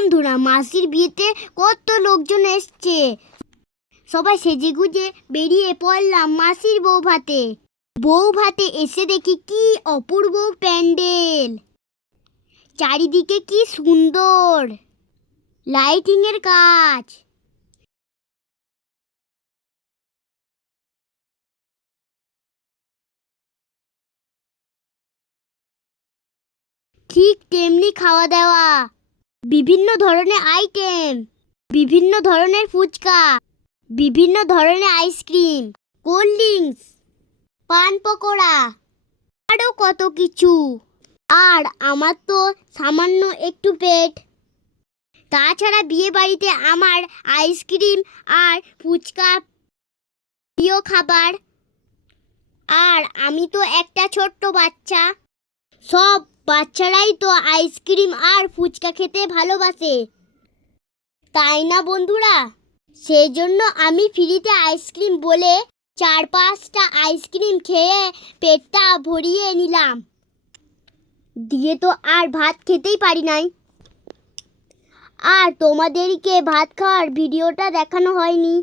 বন্ধুরা, মাসির বিয়েতে কত লোকজন এসছে। সবাই সেজে গুজে বেরিয়ে পড়লাম মাসির বউ ভাতে বউ ভাতে এসে দেখি কি অপূর্ব প্যান্ডেল। চারিদিকে কি সুন্দর। লাইটিংয়ের কাজ। ঠিক তেমনি খাওয়া দাওয়া বিভিন্ন ধরনের আইটেম, বিভিন্ন ধরনের ফুচকা, বিভিন্ন ধরনের আইসক্রিম, কোল্ড ড্রিঙ্কস, পান পকোড়া আরও কত কিছু। আর আমার তো সামান্য একটু পেট। তাছাড়া বিয়ে বাড়িতে আমার আইসক্রিম আর ফুচকা প্রিয় খাবার। আর আমি তো একটা ছোট্ট বাচ্চা। সব বাচ্চারাই তো আইসক্রিম আর ফুচকা খেতে ভালোবাসে। তাই না, বন্ধুরা? সেই জন্য আমি ফ্রিতে আইসক্রিম বলে চার পাঁচটা আইসক্রিম খেয়ে পেটটা ভরিয়ে নিলাম। দিয়ে তো আর ভাত খেতেই পারি নাই। আর তোমাদেরকে ভাত খাওয়ার ভিডিওটা দেখানো হয়নি।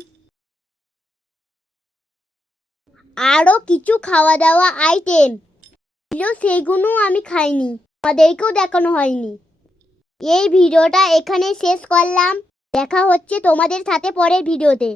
আরও কিছু খাওয়া দাওয়া আইটেম ছিল সেগুলো আমি খাইনি। আমাদেরকেও দেখানো হয়নি। এই ভিডিওটা এখানে শেষ করলাম। দেখা হচ্ছে তোমাদের সাথে পরের ভিডিওতে।